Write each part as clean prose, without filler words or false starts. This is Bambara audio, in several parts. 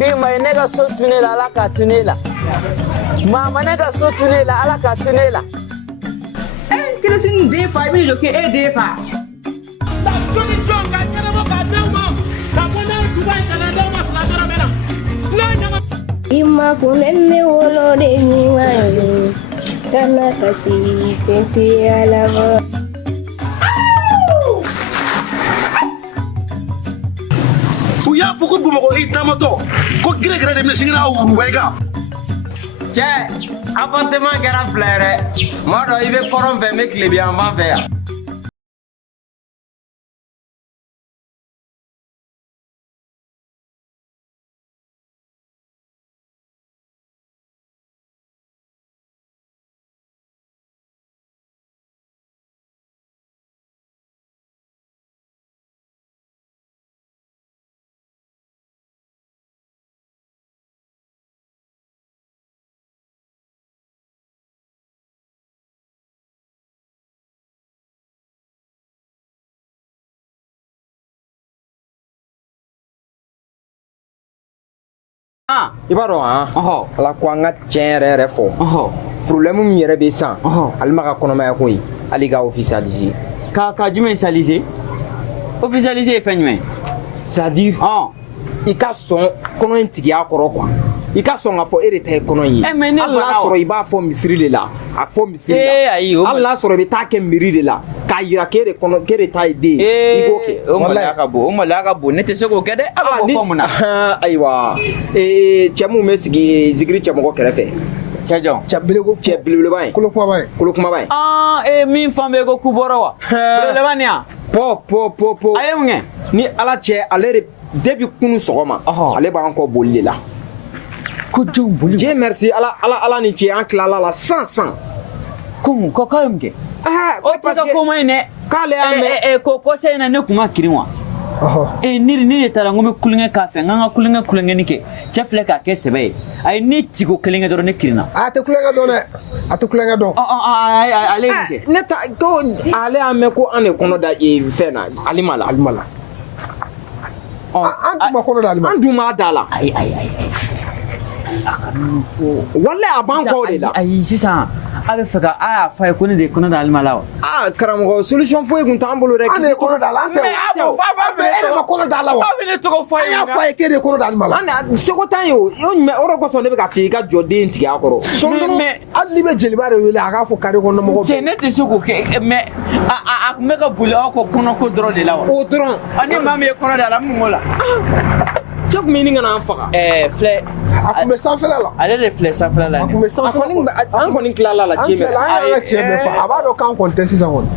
den ma ne ka so tune la ala ka tune la mama ne ka so tune la ala ka tune la kila sin den fa mi lo ke e den fa ta tuni jon ka nyana mo ka den mo ka bona Dubai kana do ma ka dora mena na nyama Ima kunene wolo de nyiwayo kana kasi penti alava Uya fuku bumo itamato ko gire de msingira uruwega che appartement gara flere modo ibe koron ve me klebi en van ve ya ibaro ala ko anga tienre refo problème mi yere be san alma ka kono ma ko yi ali ga officialiser ka jume officialiser officialiser fenwe c'est-à-dire i ka son kono intigi akoro kwa i ka son afo erete kono yi Allah soro iba fo misiri le la a fo misiri la Allah soro be ta ke miri de la ka yira kere kono kere ta ide i go ke o malaka bo ne te sego kede aba fo muna aywa chemu mesigi zigri chemu ko kerefe chejo chebele bai kulo kuma bai min fambe go kuboro wa le bania po ayunge ni ala che alere depuis kunu sogoma ale ba encore bolli la ko jom boli Dieu merci ala ni che en klala la 100 kum ko kayumge o tika ko mai ne kale ame ko sai na ne kuma kirinwa ni tara ngome kulinga kafe nganga kulinga nike chefle ka kesebe ay ni tigo kulinga do ne kirina ate kulenga do ale nke ne ta to ale ame ko ane kono da e fena alimala antuma kono da alimala anduma dala ay wallahi aban ko de la ay sisa abe faka fa ko ne de kono da alimala karamogo solution foi kun tambolo rek ane kono da la ante ma kono da la wa ne to ko fa ya fa ke de kono da alimala ana seko tan yo me oro ko so ne be ka fi ka jode ntigi akoro so me ali be jelibare wele aka fo kare kono mo se ne te seko ke me me ka buli ko kono ko dro de la wa o dron ani ma me kono da la mumola chak meaning na afaka flé akume sanfela la ale de flé sanfela la akume sanfela an koni klala la cheme ala cheme fa abado kan contest sa won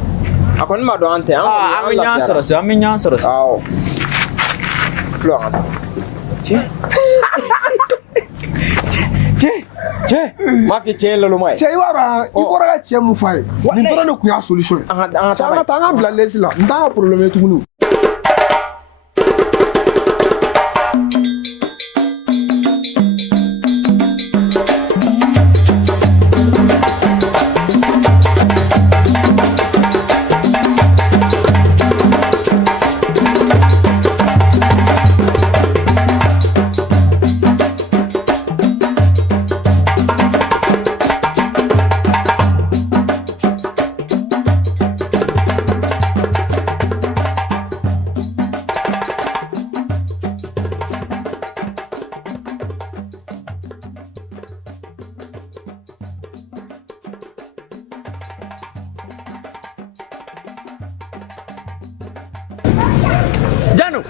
akoni ma do ante an ami nyan soro aw flora che ma fi che lolo mai che wara ikora ga che mu fai ni toro ne ku ya solution ta bla lesla nda problème tukunu Janu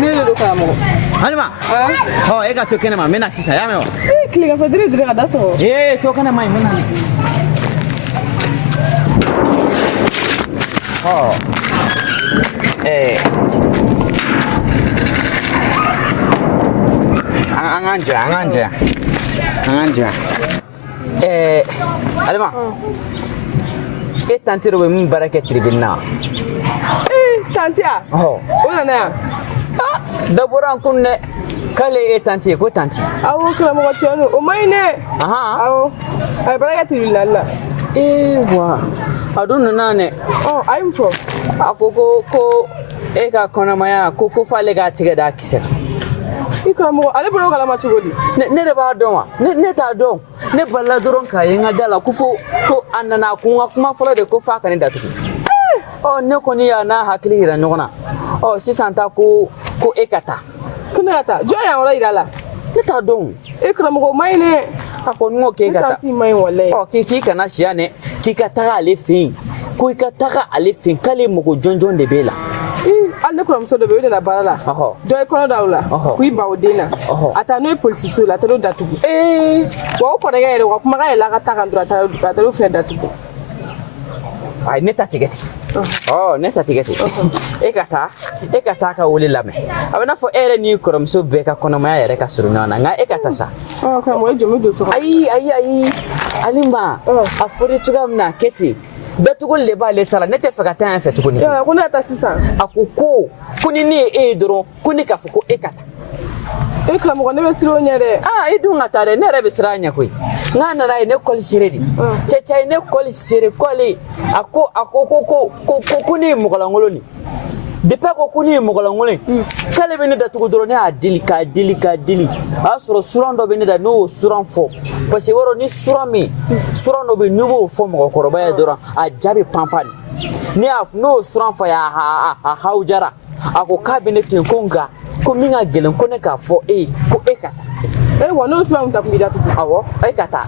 ne le do karamogo Halima e ka to kene ma mena sisa ya mewa kliga fadire dire kada so to kana mai mena anganja Halima tantiro be min baraka tribunal tantia ona na daboran kunne kale tanti ko tanti awo karamogo tiano o mai ne awo ay baraka tribunal la wa aduna nane I'm from akoko ko ega kona maya ko fale ga tiga da kisa karamɔgɔ ale bolo kalama cogo di ne de b'a dɔn wa ne t'a dɔn ne balila dɔrɔn k'a ye n ka da la ko fo ko a nana ko n ka kuma fɔlɔ de ko f'a ka ne datugu ne kɔni y'a n'a hakili yira ɲɔgɔn na sisan ta ko e ka taa ko ne ka taa jɔn y'an yɔrɔ yira la ne t'a dɔn karamɔgɔ ma ɲi ne a ko n ko k'e ka taa k'i kana siya ne k'i ka taga ale fɛ yen ko i ka taga ale fɛ yen k'ale mɔgɔ jɔnjɔn de b'e la hali ne kɔrɔmuso dɔ bɛ yen o de la baara la dɔ ye kɔnɔ da o la ko i ba o den na a taa n'o ye polisiso la a taara o datugu wa o kɔrɔkɛ yɛrɛ wa kumakan yɛlɛ a ka taa kan dɔrɔn a taara o fɛnɛ datugu ayi ne ta tigɛ ten ne ta tigɛ ten e ka taa ka wele lamɛn a bɛ n'a fɔ e yɛrɛ ni kɔrɔmuso bɛɛ ka kɔnɔmaya yɛrɛ ka surun ɲɔgɔn na nka e ka taa sa karamɔgɔ jɔn bɛ don so kɔnɔ ayi Alima a fɔra cogoya min na a kɛ ten bɛɛ tuguli de b'ale ta la ne tɛ fɛ ka taa yan fɛ tuguni ko ne ka taa sisan a ko ni ne ye e ye dɔrɔn ko ne k'a fɔ ko e ka taa karamɔgɔ ne bɛ siran o ɲɛ dɛ i dun ka taa dɛ ne yɛrɛ bɛ siran a ɲɛ koyi n'a nana ye ne kɔli seere de cɛ ye ne kɔli seere kɔli a ko ko ne ye mɔgɔlankolon de depuis ko ne ye mɔgɔlankolon k'ale bɛ ne datugu dɔrɔn ne y'a deli k'a deli a y'a sɔrɔ suran dɔ bɛ ne da n'o y'o suran fɔ parce que wɔrɔ ni suran dɔ bɛ n'u b'o fɔ mɔgɔkɔrɔba ye dɔrɔn a ja bɛ panpan de n'o suran fɔ a hawujara a ko k'a bɛ ne ten ko nka ko min ka gɛlɛn ko ne k'a fɔ e ko e ka taa wa n'o suran ta kun b'i datugu awɔ e ka taa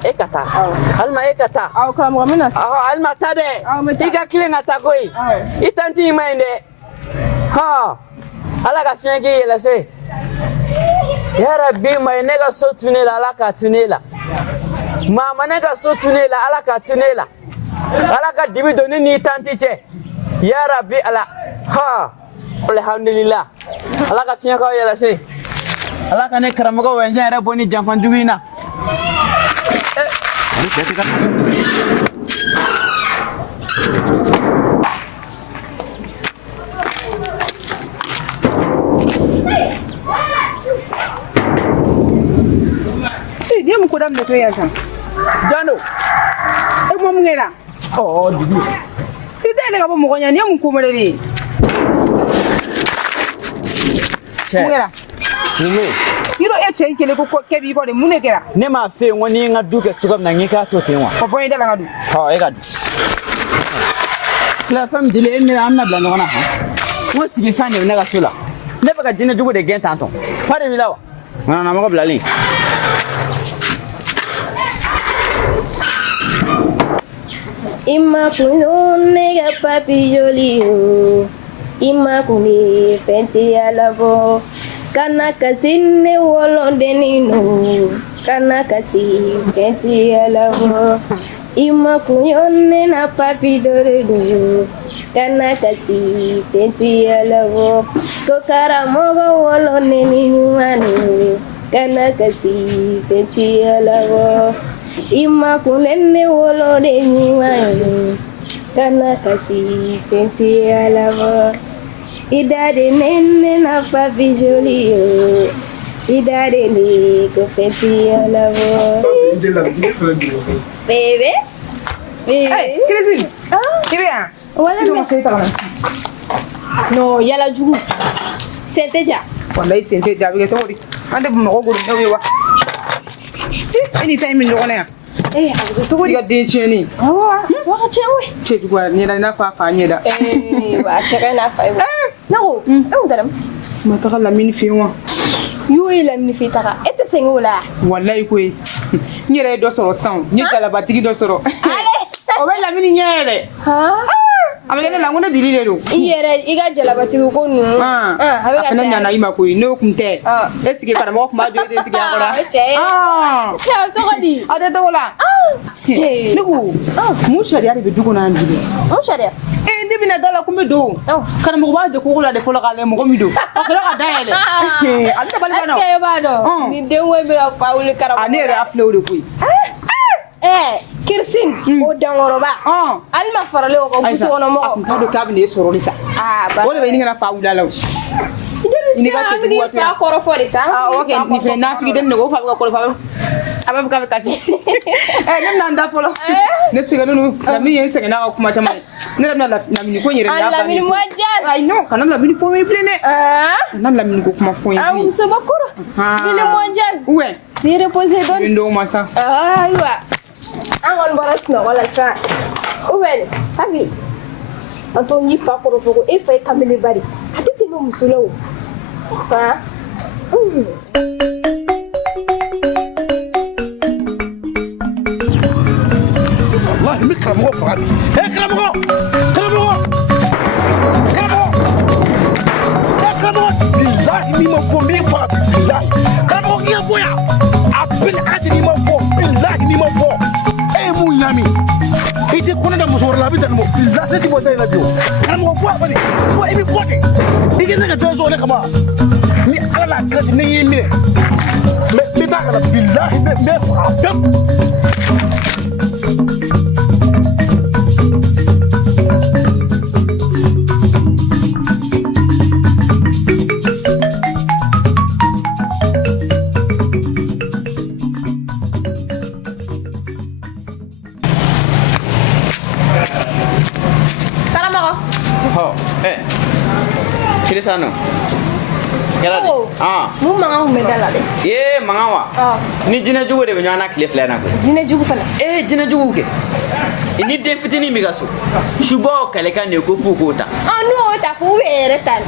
Alima e ka taa karamɔgɔ n bɛna se Alima taa dɛ i ka tilen ka taa koyi i tanti in ma ɲi dɛ ala ka fiɲɛ k'i yɛlɛ se yarabi ma ye ne ka so tun ne la ala k'a tun ne la maa ma ne ka so tun ne la ala k'a tun ne la ala ka dibi don ne n'i tanti cɛ yarabi ala alhamdulillah ala ka fiɲɛ k'aw yɛlɛ se ala ka ne karamɔgɔ wɛnzɛn yɛrɛ bɔ ni janfanjugu in na Dia mu kodam de to ya kan. Jano. E mo ngera. Dibi. Si dele ga bo mo gonya ni mu ko mere ni. Ngera. Ni Yiro e che kele ko kebi ko de mu ne kera. ne ma fe ngoni nga duke tugam na ngika to tenwa Ko boy dala ngadu. e ga la femme dile ne amna bla ngona mo sigi fane ne ga sula ne baka jine jugo de gen tanton fare bilawa na mo bla li Ima kunone ga papi joli o Ima kuni fenti alavo Kana kasine wolo denino Kana kasi fenti alavo Ima kunyone na papi doredo Kana kasi fenti alavo Kokaramogo wolo denino manu Kana kasi fenti alavo Ima kunene wolo de nyiwayo kana kasi penti alavo ida de nene na papi joli yo ida de ni ko penti alavo bebe Hey, Christine. Ibea. wala no yala jugu sente ja Wallahi sente jabi ke tori. Ande bu mo gulu ne wa. Any time in lona. to diga den cheni to chewe che duwa ni na fa nye da wa cheka na fa no daram ma ta la min fi wa yo ila min fi tara ete sengola wallahi koy ni re do soro san ni kala batigi do soro ale o be la min nyere amagene la ngona dilile do iyere iga jalabati ko nu afana nyana ima koy no kunte esike para mo kuma do de tiga ngora cha to gadi ade do la nugu mu sharia de dugo na ndile o sharia ndi bina dala kumbe do kana mo ba de ko la de fola kale mo mi do akara ka daele alta bal bana aske ba do ni de we be fauli karam anere afle do koy kirsin o dangoroba alma farale o ko buso no mo ko do kabine soro lisa ba wala be ni ngana faula law ni ga te du wato ya ko fo lisa okay ni fe na fi den go fa ko fa aba ka ta ci nem na nda polo ne siga no la mi yen siga na ko kuma tama ne na mi ko nyere ya ba la mi mo jar ay no kana la mi fo me plene na la mi ko kuma fo am so bakuro Gini monjan. Ouais. Ni reposer don. Bindo masa. Aywa. Angon baras na wala sa. Uwen, papi. Anto ni fa ko ko e fa kamele bari. Atiti no musulo. Ha? والله مكرم هو فقط اكرم هو بالله مما بوم مين فقط بالله كرم هو يا بويا ابن عادي مما بوم بالله مما بوم اي مو يامي ايدي كنا ده مصور لا بيتن مو بالله تجي بو تاي نبيو كرم هو بوا بني بوا ايبي بودي ديجي نغا دوزو لك ما مي على كاس ني مي مي باغلا بالله مي فقط Kirisano. Kela di. Mu manga medala de. Ye manga wa. Ni jina jugo de banyana cliff lena ko. Jina jugo fana. Jina jugo ke. Ini de fitini migaso. Shubo kale kan ne ko fuko ta. No ta ku were tan.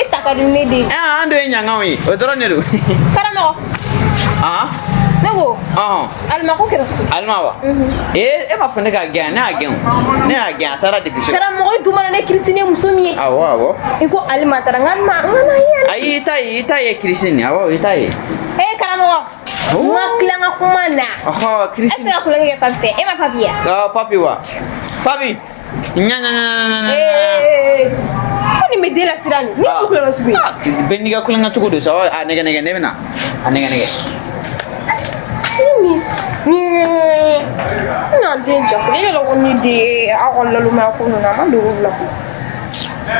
Ita ka ni di. Ando nyanga wi. Odoro ne do. Karamo. Nago. Alma ko kira. Alma wa. E ma fone ka gyan na gyan. Ne a gyan tara de biso. Karamo ko dumana ne Christine musumi. Awo. Iko alma tara ngana ngana yan. Ai ita ye Christine. Awo ita ye. Karamo. Maklanga kumana. Christine. Esta kulanga ya papi. Ma papi ya. Papi wa. Papi. Nya. Ni medela sirani. Ni kulanga subi. Bendiga kulanga tukudo sawa anega nebena. Anega. Nanti jauh ni kalau ni di awal lalu aku nama dulu laku.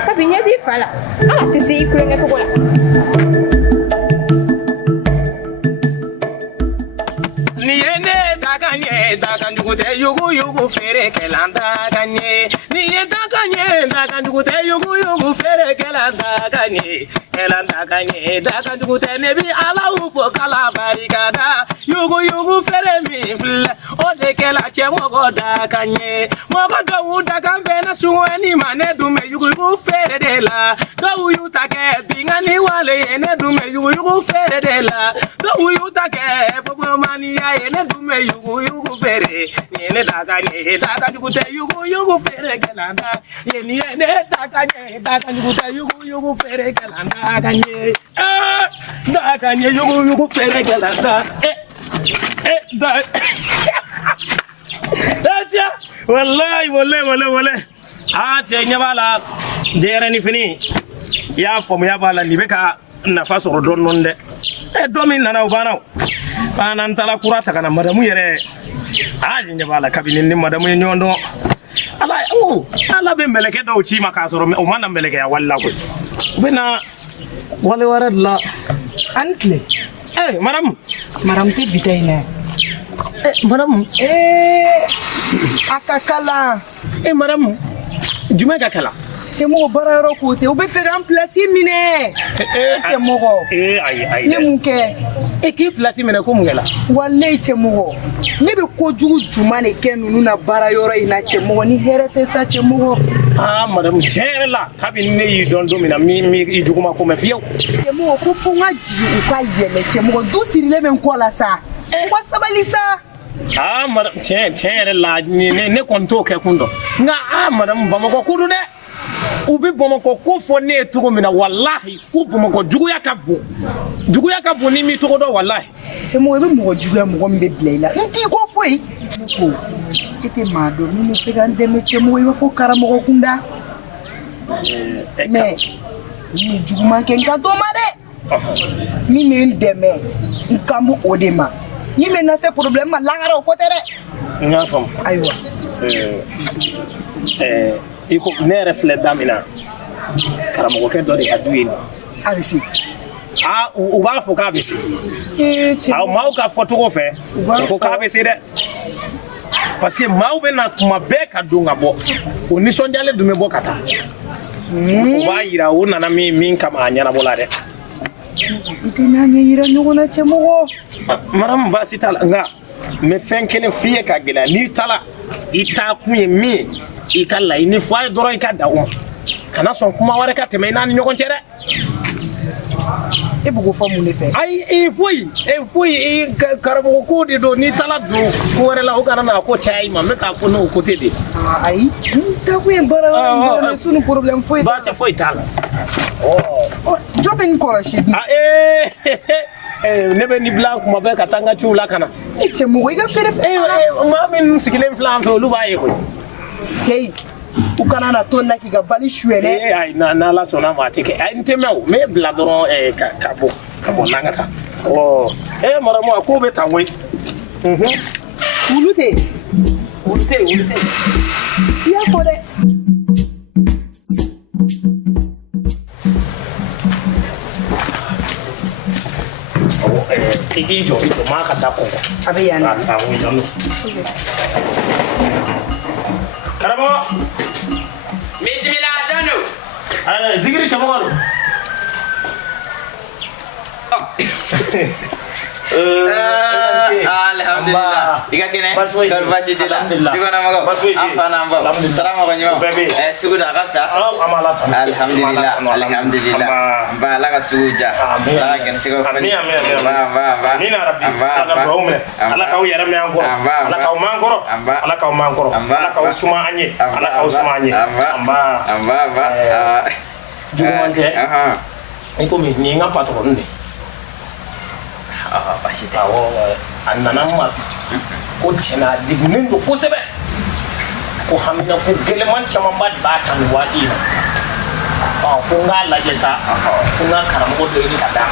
Tapi ni dia fala. Tisi ikulnya tu kola. Ni ene dakan jugu te yugu fere kelanda ganye. Ni ene dakan jugu te yugu fere kelanda ganye. Kelanda ganye dakan jugu te nebi ala ufo kala barikada. Yugu fere mi fle. Ode kela che mogo dakanye. Mogo do dakan bena suweni mane dume yugu fere de la. Do yu take bingani wale ene dume yugu fere de la. Do yu take popo mania ene dume yugu fere. Ene dakan jugu te yugu fere kelanda. Ene dakan jugu te yugu fere kelanda ganye. Dakanye yugu fere kelanda. Wallahi. Te nyabala derani fini. Ya fomu ya bala ni beka na faso don nonde. Domin nana ubana. Bana ntala kurata kana madamu yere. Nyabala kabinin ni madamu nyondo. Ala be meleke do chi makasoro o mana meleke ya walla ko. Bena wale warad la Antle. Madam te bitaina. Madam. Akakala. Madam. Juma kakala. C'est mon bararo côté. On peut faire un place mine. C'est mon. Aïe. Ne munke. Qui place mine ko mungela. Wallahi c'est mon. Ne be ko jugu juma ne ken nuna bara yoro ina c'est mon ni herete sa c'est mon. Madam Cherla, kabin ne yi don domina mi iduguma ko me fiyo. C'est mon ko funga ji u ka yele c'est mon do sirile men ko la sa. Ko sabalisa. Madam Cherla ne konto ke kundo. Nga madam bamako kudu de. Ubi bamako ko fo ne tugo mina wallahi ku bamako jugu yakabo ni mi tugo do wallahi. C'est mon be mo jugu ya mo mbe blela. Nti ko foi. Ko. C'était mado ni me segande me chemo iba fo karamogo kunda. Mais ni jugu manke nka do made. Mi me ndeme nkambu odema. Ni me na se problème la ngara o kotere. Nga fam. Aywa. Iko ne reflet damina. Karamogo ke do de aduini. Abisi. U b'a fɔ k'a bɛ se. Maaw ka fɔcogo fɛ ko k'a bɛ se dɛ. Parce que maaw bɛ na kuma bɛɛ ka don ka bɔ. O nisɔndiyalen dun bɛ bɔ ka taa. U b'a yira o nana min kama a ɲɛnabɔ la dɛ. Itena nyira nyugona chemugo. Maram basi tala nga me fen kene fiye ka gela ni tala ita kuye mi ikalla ini fwa doro ka dawo kana son kuma ware ka teme nan nyokon chere E bugo famu ne fe. ai e foi karamo ko de do ni tala do ko ware la o kana na ko chai ma me ka ko no ko tede Ai, ta ku en bara ne sunu problem foi. basi foi tala Joben ko shi. nebe ni blanc ma be katanga chula kana Chemugo iga fere. ma min sikile flan fe lu baye ko Hey, ukana na tonna ki ga bali shwele. ai na la sona ma tike ai ntemeo me bla doron kabo nangata maramo ko be tanwe Ulute. Ya fode. ijo ma ka ta ko Abe yana. wi yanu karamo bismillah dano zikiri chamaro alhamdulillah diga kene karbasi dila diga nama ko afa namba salamu alaikum suguda kapsa alhamdulillah ba la ka suja la ka sigo fani ba mina rabbi ala ka yara me angoro ala ka mangoro ala ka usuma anye jumante ko mi ni nga patron de basi awo annana ma ko cina dignin do ko sebe ko hamina ko geleman chama ba kan wati ko nga laje sa ko nga karamo do ni kada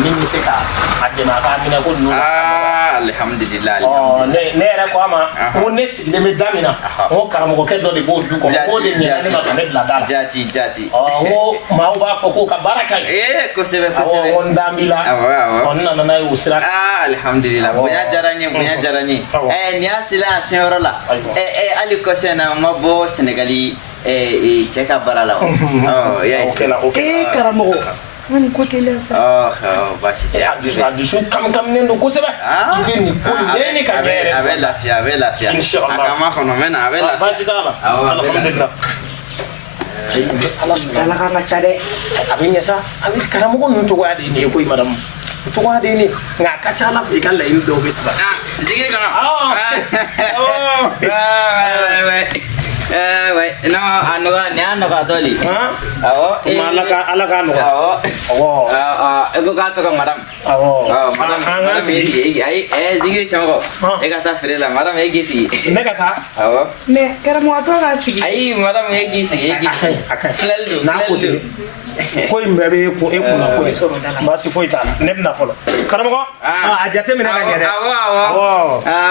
ni se ka adena ka mina ko no alhamdulillah ne ra ko ama ko ne si le me damina o karamo ko kedo de bo du ko de ni ani ma kan la dala jati o ma ba fo ko ka baraka ko sebe on damila on na na usra alhamdulillah bunya jaranye ni asila senorola ali ko sena mabo senegali cheka barala ya Karamogo. Man ko tele sa. Basi adishu kam ne ndo kuseba ni ko ni ka gere abe lafia inshallah akama kono mena abe lafia basi dala alhamdulillah Ala kana chade. abin yasa abin karamugo nun to wadi ne ko madam to wadi ne nga kacha la fi kan la in do bisa jigi kana wait no anu ka toli alaka no ego ka to ka madam madam egi ai jigi chango ega ta frela madam egi si ne ka Ne karamo ato ga sigi. ai madam egi fleldo na ko te ko imbe ko na ko basi foi ta nebna folo karamugo ajate mina ka gere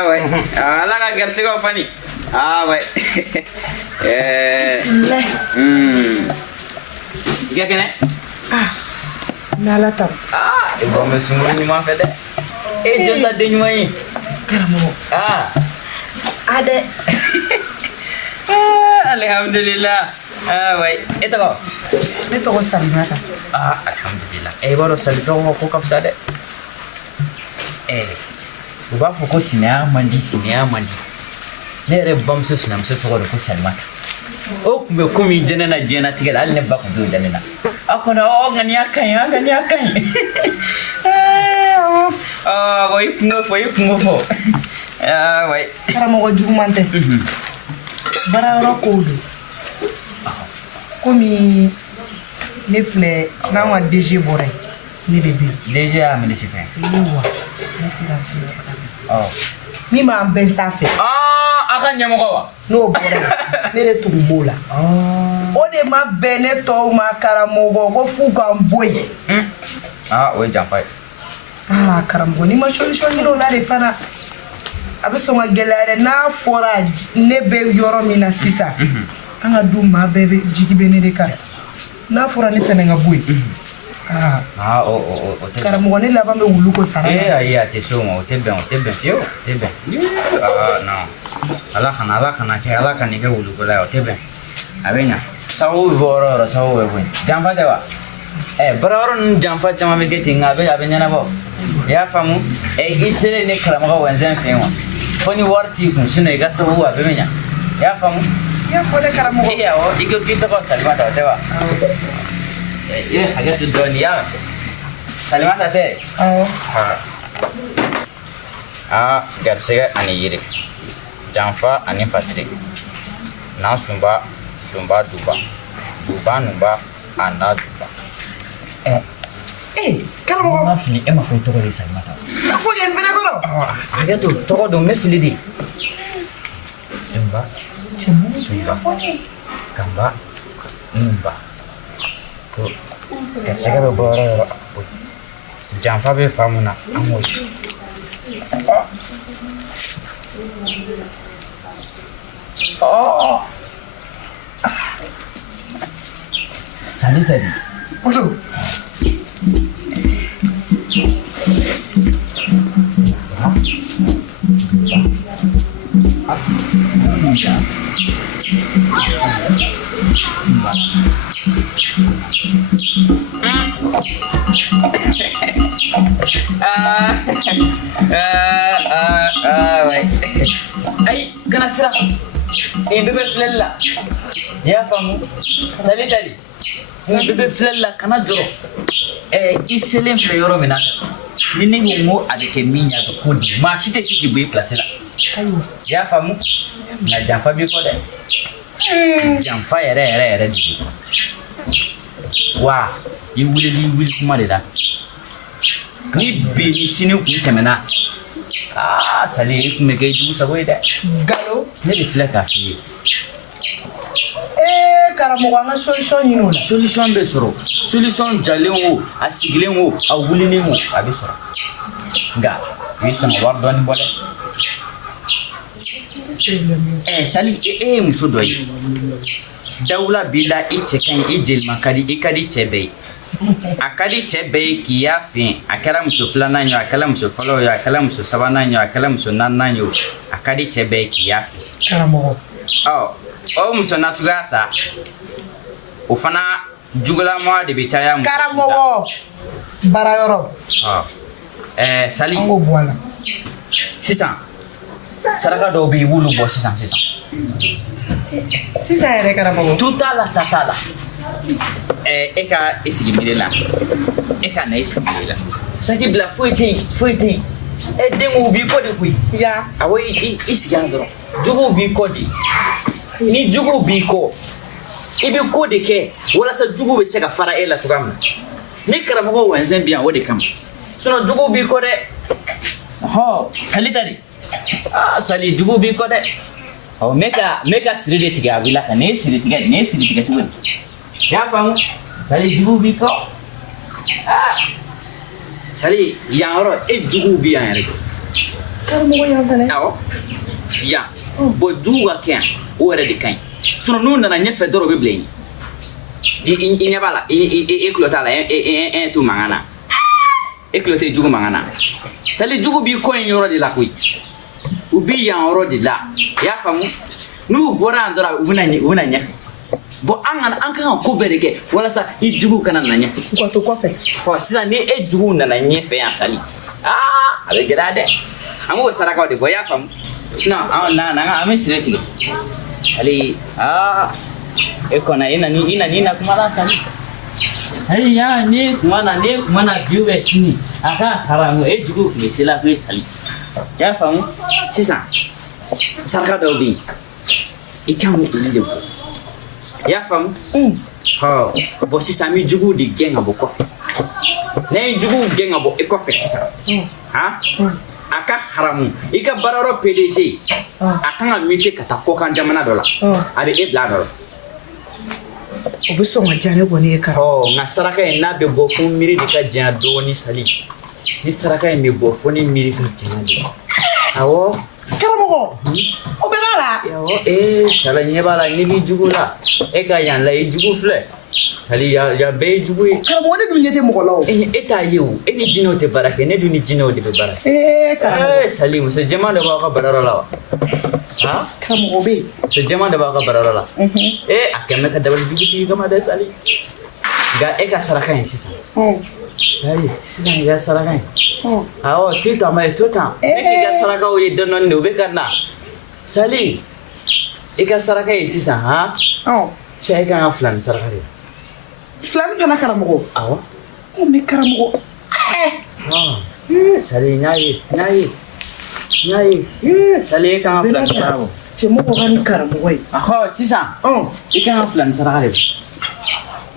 wait ala ka gersi ko fani wait Bismillah. Iga kene Nala tam. Ibu mesumur ni mah fede. Jonta de nyuai. Karamogo. Ade. Alhamdulillah. Wait, itu kok. Ne to ko sanata. Alhamdulillah. Baru salito ko kapsade. Buba foko sinya mandi. Ne re bam so sinam so to ko salmata. O me kumi jena tigal al ne bak do danena. Ako na ngani akan. Wait, ngofo. Wait. Karamogo jugumante. Bara ro ko do. Komi ne filɛ n'a ma DG bɔra yen ne de bɛ yen. DG y'a minɛ si fɛ. Wa ne sera se yɔrɔ la. Min b'an bɛɛ sanfɛ. A ka ɲɛmɔgɔ wa. N'o bɔra yen ne de tun b'o la. O de ma bɛn ne tɔw ma Karamogo ko f'u k'an bɔ yen. O ye janfa ye. Karamogo ni ma solution ɲini o la de fana a bɛ sɔn ka gɛlɛya dɛ n'a fɔra ne bɛ yɔrɔ min na sisan. An ka du maa bɛɛ bɛ jigi bɛ ne de kan n'a fɔra ne fɛnɛ ka bɔ yen o tɛ Karamogo ne laban bɛ wulu ko sara ayi a tɛ se o ma o tɛ bɛn fiyewu o tɛ bɛn non ala kana kɛ ala kana kɛ wuluko la ye o tɛ bɛn a bɛ ɲa sago bɛ bɔ yɔrɔ o yɔrɔ sago bɛ bɔ yen janfa tɛ wa Bararon janfa chama be getting abe nyana bo ya famu isele ne karamogo wanzan fenwa foni warti kun sune ga so wa be menya ya famu ya fode karamogo ya o igo kita ko salima ta tewa haga tu dunia salima ta te garsega ani yiri janfa ani fasri na sumba duba numba ana duba karamogo ma fili e ma fo to ko le salima ta fo yen bena goro haga tu to ko do me fili di numba sumba kamba numba ko garsega be bora janfa be famuna amoji Salut tadi. Bonjour. Ay, kena serah. Bebe flella. Ya famu. Salut tadi. Bebe flella kana joro. Iselen fle yoro minaka. Nini ngo adeke minya to kodi. Ma site siki be place la. Ya famu. Na janfa bi ko de. Janfa ere di. Wa, wili kuma de da. Ni bi ni sini ku kamena. Sali ku me ke ju sa boy de. Galo. Ne bi fleka fi. Karamogo na solution yino la. Solution be soro. Solution jalengo, asigilengo, awulinengo abi soro. Nga, yisa war doni bole. Sali muso doyi. Dawla bila ichekan ijel makadi ikadi chebe. Akadi chebe kiya fin akara muso flana nyo akala muso follow yo akala muso sabana nyo akala muso nanna nyo akadi chebe kiya fin karamogo muso nasugasa ufana jugula mo de bitaya mu karamogo barayoro sali ngo bwana sisan saraka do be wulu bo sisan ere karamogo tatala eka isigi mirela eka na isigi mirela saki bla fuiting dengu bi ko de kui ya awai isigi andro jugu bi ko di ni jugu bi ko ibi ko de ke wala sa jugu be seka fara ela tugamna ni karamogo wanzen biya wode kam sono jugu bi ko de sali sali jugu bi ko de meka siride tiga bila ka ne siride tiga tugu ya famu sali jugu bi ko sali yangoro jugu bi yan yare karamogo yan fane ya bo jugu ga ken o re de kan sono non na nyefe doro be bleni inyabala klotala tu mangana klote jugu mangana sali jugu bi ko yoro de la kui ubi yangoro de la ya famu nu bora andora una nyefe bo an kan ko bereke wala sa jugu kana na nyefe ko fe ko sisa ni jugu na nyefe ya sali abe grade amu saraka de boya fam no na ame sireti sali ekona ina kumala sali ai ya ni kumana biuwe chini aka haramu jugu misila kwa sali ya famu sisa saraka dobi ikamu ile ya famu bo sisa mi jugu di genga bo kofi na jugu genga bo ekofi sisa aka haramu ika bararo PDG aka mite kata kokan jamana dola ari ebla dola obuso ngajane boni eka nga saraka na be bo fun miri dika jana do ni sali ni saraka mi bo fun miri dika jana do awo karamogo obelala sala nyebala ni bi jugula eka yan la jugu fle sali ya be jugu karamogo ne dum nyete mogolo eta yewu eni jino te barake ne duni jino de be barake karamogo sali muso jama de ba ka barara la karamogo be se jama de ba ka barara la akeme ka dabal jugu si kama de sali ga e ka saraka in sisan sali sisan i ka saraka in awɔ tuta ma ye tuta ne k'i ka sarakaw ye dɔɔni de o bɛ ka na sali i ka saraka in sisan han sisan i kan ka filani saraka de filani fana karamɔgɔ awɔ ko n bɛ karamɔgɔ sali n y'a ye sali i kan ka filani saraka cɛmɔgɔ ka ni karamɔgɔ ye sisan i kan ka filani saraka de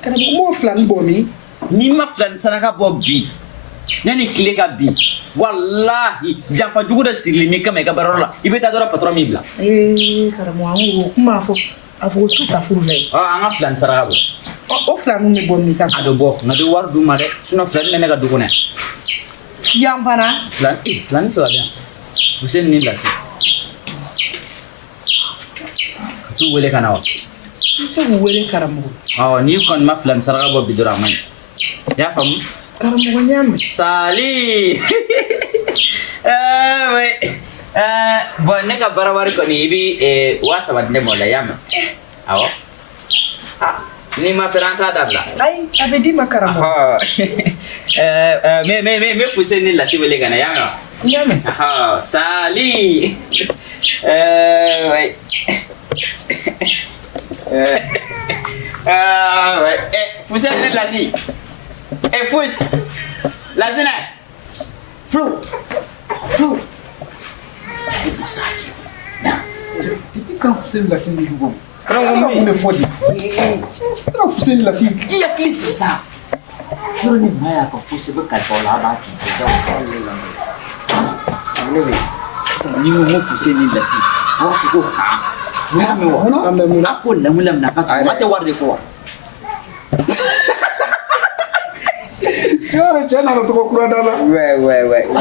karamɔgɔ m'o filani bɔ min n'i ma filani saraka bɔ bi yanni tile ka bin wallahi janfa jugu dɔ sirili min kama i ka baarayɔrɔ la i bɛ taa dɔrɔn patɔrɔn min bila karamɔgɔ an ko kuma a fɔ ko tu sa furu la ye an ka filani saraka bɔ o filani bɛ bɔ min sa a bɛ bɔ nka bɛ wari d'u ma dɛ sinon filani bɛ ne ka du kɔnɔ yan fana filani fila bɛ yan Hussein ni Lasi ka t'u wele ka na wa i se k'u wele karamɔgɔ n'i kɔni ma filani saraka bɔ bi dɔrɔn a man ɲi i y'a faamu karamɔgɔ n y'a mɛn Sali bon ne ka baara wari kɔni i bɛ 3,000 di ne ma o la i y'a mɛn awɔ n'i ma fɛrɛ an t'a dabila ayi a bɛ d'i ma karamɔgɔ n bɛ Hussein ni Lasi wele ka na i y'a mɛn wa n y'a mɛn Sali Hussein ni Lasi Fus Lasi na Flu Kan Hussein Lasi ni dugo. Karamɔgɔ mun de fɔ di? Kan Hussein Lasi. I hakili sigi sa. Yɔrɔ ni maa y'a ka kosɛbɛ kalifa o la a b'a k'i bɛɛ da o kɔrɔ. Sisan ni n ko Hussein ni Lasi a b'a fɔ ko han. N y'a mɛn wa? A ko lamɛn na ka kuma tɛ wari de kɔ wa? Cɛ nana tɔgɔ kura da la. A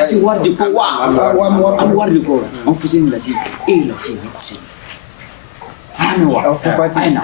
tɛ wari de kɔ wa? A bɛ wari de kɔ wa? An Hussein ni Lasi e ye Lasi ye Hussein. A y'a mɛn wa? A ye na.